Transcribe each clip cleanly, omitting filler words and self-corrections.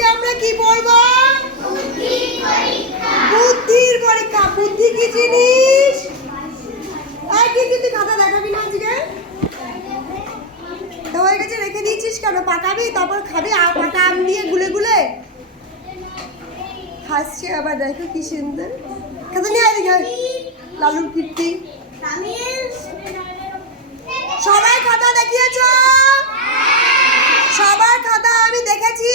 আজকে আমরা কি পড়বো? বুদ্ধির পরীক্ষা। বুদ্ধি কি জিনিস? কি তুই খাতা দেখাবি না আজকে? হয়ে গেছে, রেখে দিয়েছিস কেন? পাকাবি তারপর খাবি পাকা আম দিয়ে গুলে গুলে। হাসছে আবার, দেখো কি সুন্দর। খাতা নিয়ে আয় দেখে, লালুর কীর্তি। সবাই খাতা দেখিয়েছ? সবার খাতা আমি দেখেছি।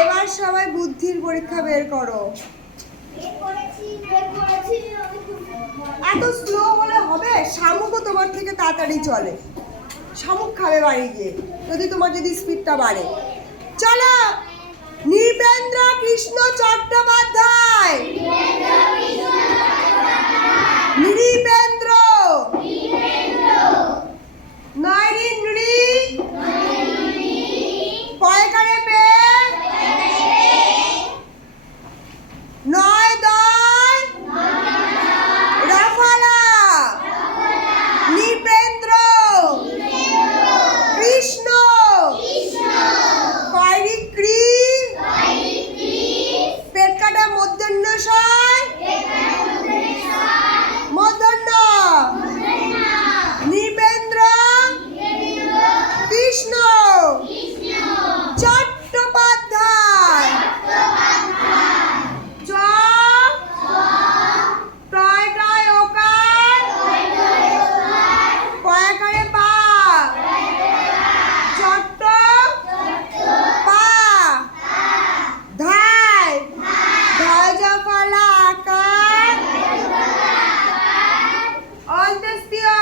এবার সবাই বুদ্ধির পরীক্ষা বের করো। এত স্লো হলে হবে? শামুকও তোমার থেকে তাড়াতাড়ি চলে। শামুক খাবে বাড়ি গিয়ে যদি স্পিডটা বাড়ে। চলো। নৃপেন্দ্র কৃষ্ণ চট্টোপাধ্যায়। নৃপেন্দ্র। নয়রি নৃ। পয়কারে পে। নয় দয়। রফলা। নৃপেন্দ্র কৃষ্ণ কয়রি ক্রি। পেট কাটা মধ্যাহ্ন সয়। মধ্যাহ্ন। নৃপেন্দ্র কৃষ্ণ চট্টোপাধ্যায়। চ টয় ওকার। পয়াকারে পা। চট্ট পা। ধায়। ধায় জফলা আকার। অন্ত্যেষ্টিয়।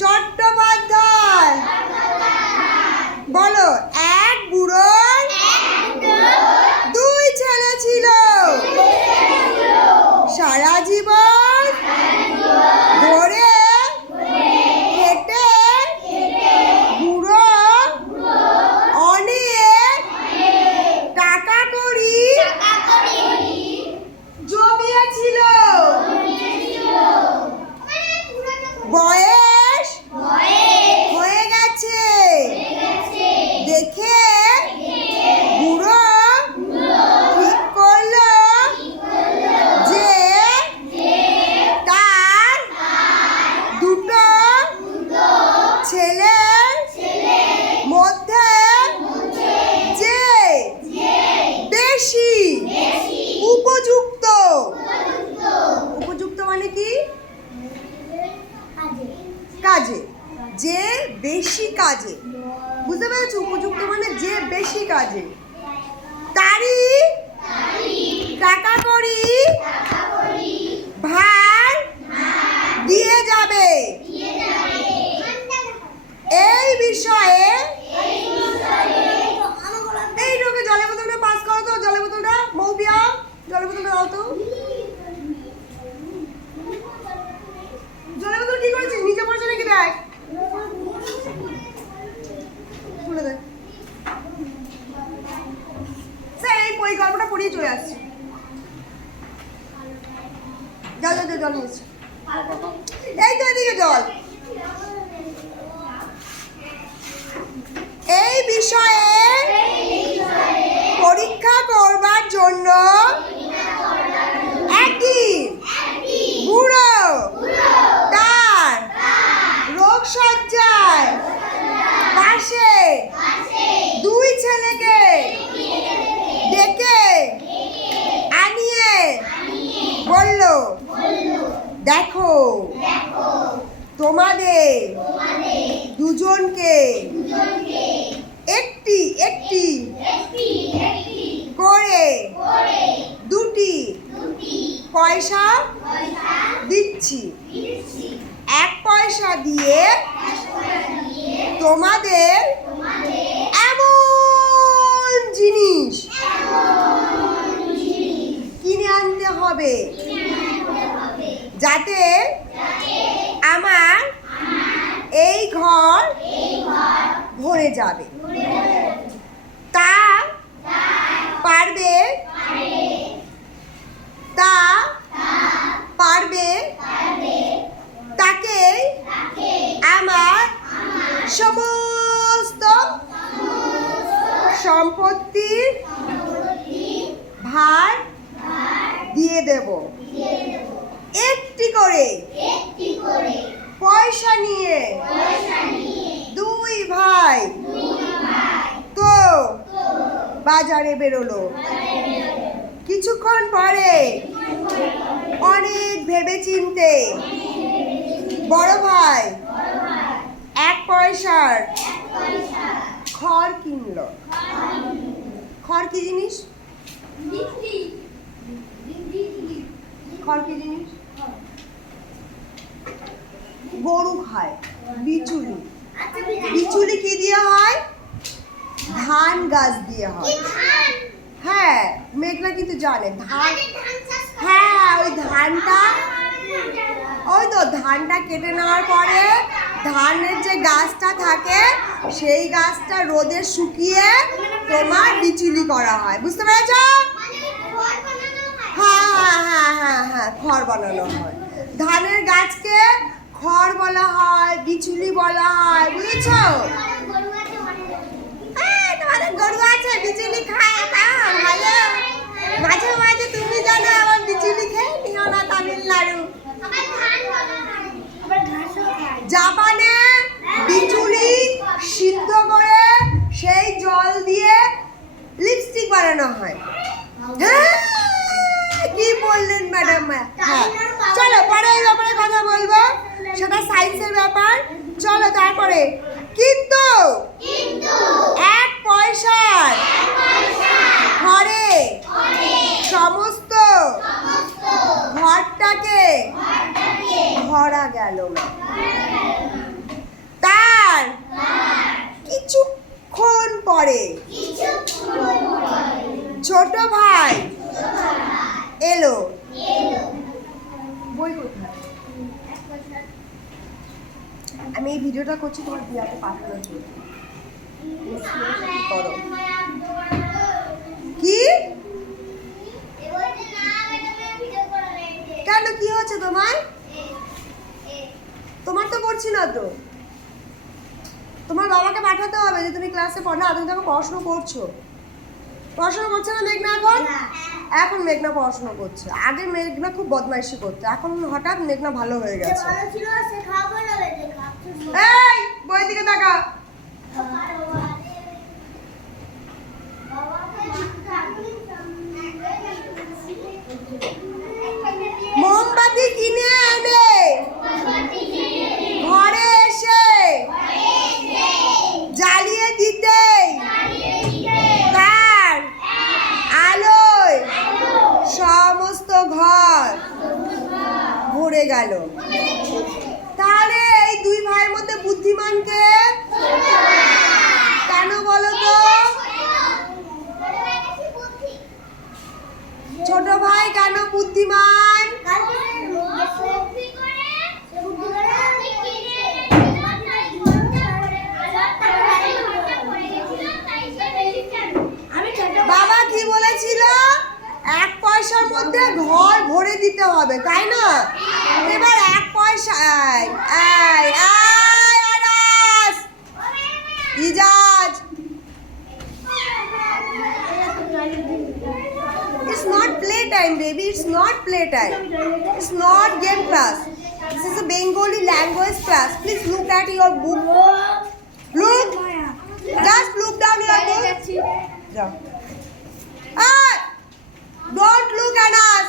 চট্টোপাধ্যায়। বলো। এক বুড়োর দুই ছেলে ছিল। সারা জীবন ধরে খেটে বুড়ো অনেক টাকা করি জমিয়েছিল। বয়স হয়ে গেছে দেখে বুড়ো ঠিক করলো যে তার দুটো ছেলের মধ্যে যে বেশি উপযুক্ত। উপযুক্ত মানে কি? কাজে। যে বেশি কাজে। বুঝতে পেরেছো? উপযুক্ত মানে যে বেশি কাজে। তারই টাকা করি ভার দিয়ে যাবে। এই বিষয়ে এই লোকে জলের বোতলটা পাস করো তো। জলের বোতলটা মৌপিয়া, জলের বোতলটা দাও তো। জলের বোতল কি করেছিস? নিচে পড়েছে নাকি দেখ। খুলে দেখ। স্যার এই গল্পটা পড়িয়ে চলে আসছে। জল নিয়েছে। এই তো এদিকে জল। এই বিষয়ে পরীক্ষা করবার জন্য একদিন বুড়ো তার রোগশয্যায় পাশে দুই ছেলেকে ডেকে আনিয়ে বলল, দেখো তোমাদের দুজনকে একটি একটি করে দুটি পয়সা দিচ্ছি। 1 পয়সা দিয়ে তোমাদের এমন জিনিস কিনে আনতে হবে যাতে আমার এই ঘর ভরে যাবে। তা পারবে তাকে আমার সমস্ত সমস্ত সম্পত্তির ভার দিয়ে দেব। একটি করে পয়সা নিয়ে দুই ভাই তো বাজারে বেরোলো। কিছুক্ষণ পরে অনেক ভেবেচিন্তে বড় ভাই 1 পয়সার খড় কিনলো। খড় কি জিনিস? খড় কি জিনিস? গরু খায়। বিচুলি। বিচুলি কি দিয়ে হয়? ধান গাছ দিয়ে হয়। হ্যাঁ, মেঘনা কিন্তু জানে ধান। হ্যাঁ, ওই ধানটা, ওই তো ধানটা কেটে নেওয়ার পরে ধানের যে গাছটা থাকে সেই গাছটা রোদে শুকিয়ে তোমার বিচুলি করা হয়। বুঝতে পেরেছ? হ্যাঁ হ্যাঁ হ্যাঁ হ্যাঁ হ্যাঁ, খড় বানানো হয়। ধানের গাছকে খড় বলা হয়, বিচুলি বলা হয়। বুঝেছো? তোমাদের গরু আছে, বিচুলি খায় না? ভালো। মাঝে মাঝে তুমি জানো আবার বিচুলি খেয়ে নিও না তামিলনাড়ু। জাপানে বিচুলি সিদ্ধ করে সেই জল দিয়ে লিপস্টিক বানানো হয়। হ্যাঁ, কি বললেন ম্যাডাম? হ্যাঁ, চলো পরে এই ব্যাপারে কথা বলবো, সেটা সায়েন্সের ব্যাপার। চলো তারপরে কিন্তু 1 পয়সার ঘরে সমস্ত ঘরটাকে ভরা গেল না। তার কিছুক্ষণ পরে ছোট ভাই এলো। বই কোথায়? আমি এই ভিডিওটা করছি তোমার বিয়াতে পাঠানোর জন্য। করো কি? কেন, কি হচ্ছে তোমার? তোমার তো করছি না তো। তোমার বাবাকে পাঠাতে হবে যে তুমি ক্লাসে পড়ো। না, তুমি তো পড়াশোনা করছো। পড়াশোনা করছে না মেঘনা এখন? এখন মেঘনা পড়াশোনা করছে। আগে মেঘনা খুব বদমাইশি করতো, এখন হঠাৎ মেঘনা ভালো হয়ে গেছে। এই বই দিকে তাকা। মোমবাতি কিনে এনে ঘরে এসে জ্বালিয়ে দিতে তার আলোয় সমস্ত ঘর ভরে গেল। তাহলে এই দুই ভাইয়ের মধ্যে বুদ্ধিমান কে? কেন বলো তো? ছোট ভাই কেন বুদ্ধিমান? বাবা কি বলেছিল? 1 পয়সার মধ্যে ঘর ভরে দিতে হবে, তাই না? এবার 1 পয়সা Ijaz, it's not play time baby, it's not play time, it's not game class, this is a Bengali language class. Please look at your book. Look, just look down your book. Hey, don't look at us.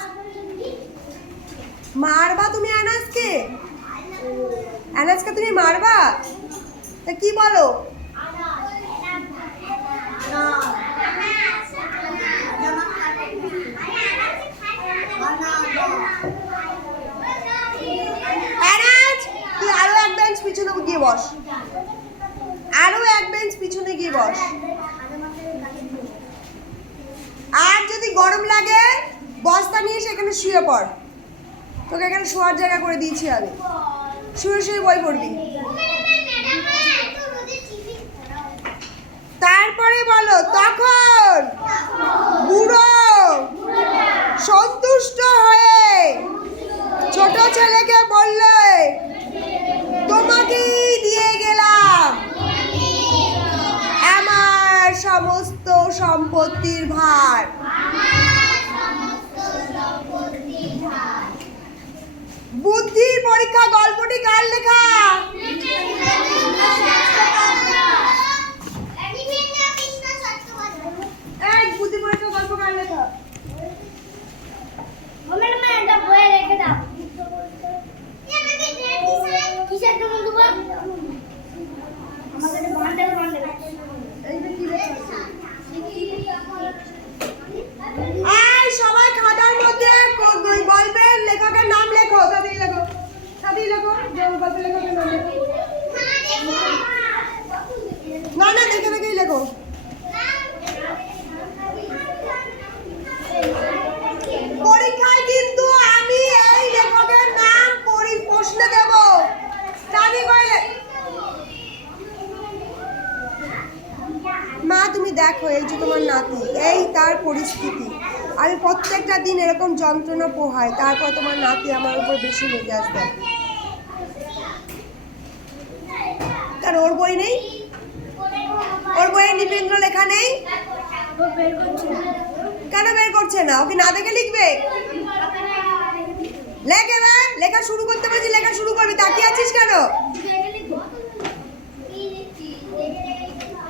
মারবা তুমি আনাজকে? আনাজকে তুমি মারবা? তা কি বলো? আনাজ, তুই আরো 1 বেঞ্চ পিছনে গিয়ে বস। আরো 1 বেঞ্চ পিছনে গিয়ে বস। আর যদি গরম লাগে বস্তা নিয়ে সেখানে শুয়ে পড়। তোকে এখানে শোয়ার জায়গা করে দিয়েছি আমি। শুয়ে শুয়ে বই পড়বি। তারপরে বলো, তখন বুড়ো সন্তুষ্ট হয়ে ছোট ছেলেকে বললে, তোমাকেই দিয়ে গেলাম সমস্ত সম্পত্তির ভার। বুদ্ধির পরীক্ষা গল্পটি কার লেখা? এই বুদ্ধির পরীক্ষা গল্প কার লেখা? এই সবাই খাতার মধ্যে গল্পের লেখকের নাম লেখো। তাড়াতাড়ি লেখো, তাড়াতাড়ি লেখো, গল্পের লেখকের নাম লেখো। না না, দেখে দেখেই লেখো। পরীক্ষায় কিন্তু আমি এই লেখকের নাম প্রশ্নে দেব। মা তুমি দেখো, এই যে তোমার নাতি, এই তার পরিস্থিতি। আমি প্রত্যেকটা দিন এরকম যন্ত্রণা পোহাই, তারপর তোমার নাতি আমার উপর বেশি মেজাজ দেয়। কারণ ওর বই নেই, ওর বইয়ে নৃপেন্দ্র লেখা নেই। কেন বের করছে না? ওকে না দেখে লিখবে? লেখ এবার, লেখা শুরু করতে বলছি, লেখা শুরু করবি, তাকিয়ে আছিস কেন?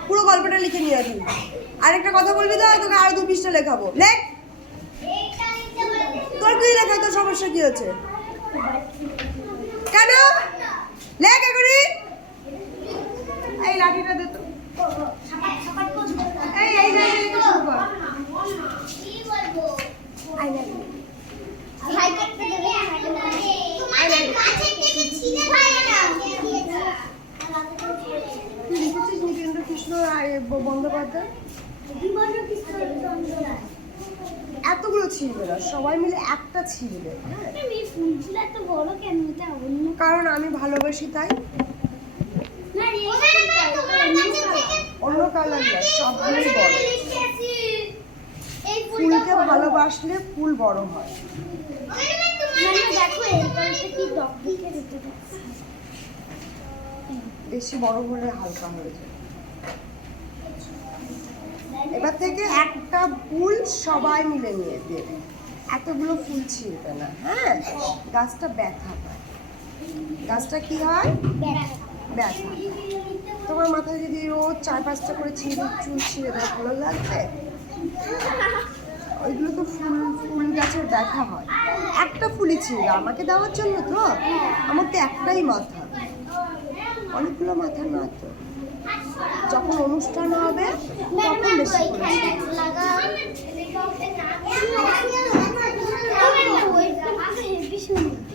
পুরো গল্পটা লিখে নিয়ে আসবি। আরেকটা কথা বলবি তো, তোকে আরো 2 পৃষ্ঠা লেখাবো। লেখ। তোর কি লেখা? তোর সমস্যা কি হচ্ছে? কেন? লেখ এখনই। এই লাঠিটা দে তো। এই লেখা শুরু কর। কৃষ্ণ বন্দ্যোপাধ্যায় এতগুলো ছিঁড়বে না, সবাই মিলে একটা ছিঁড়বে। কারণ আমি ভালোবাসি তাই। অন্য কালার না, সবগুলোই বড়। ফুলকে ভালোবাসলে ফুল বড় হয়। বেশি বড় হলে হালকা হয়ে যায়। এবার থেকে একটা ফুল সবাই মিলে নিয়ে দেবে, এতগুলো ফুল ছিঁড়বে না। হ্যাঁ, গাছটা ব্যথা পায়। গাছটা কি হয়? ব্যথা। তোমার মাথায় যদি রোজ 4-5টা করে চুল ছিঁড়ে দেয়, ভালো লাগবে? ওইগুলো তো ফুল গাছের ব্যথা হয়। একটা ফুলই ছিঁড়বে আমাকে দেওয়ার জন্য তো? আমার তো একটাই মাথা, অনেকগুলো মাথা না তো। যখন অনুষ্ঠান হবে তখন বেশি করে।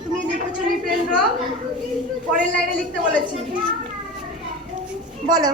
তুমি লিখেছো নৃপেন্দ্র, পরের লাইনে লিখতে বলেছি, বলো।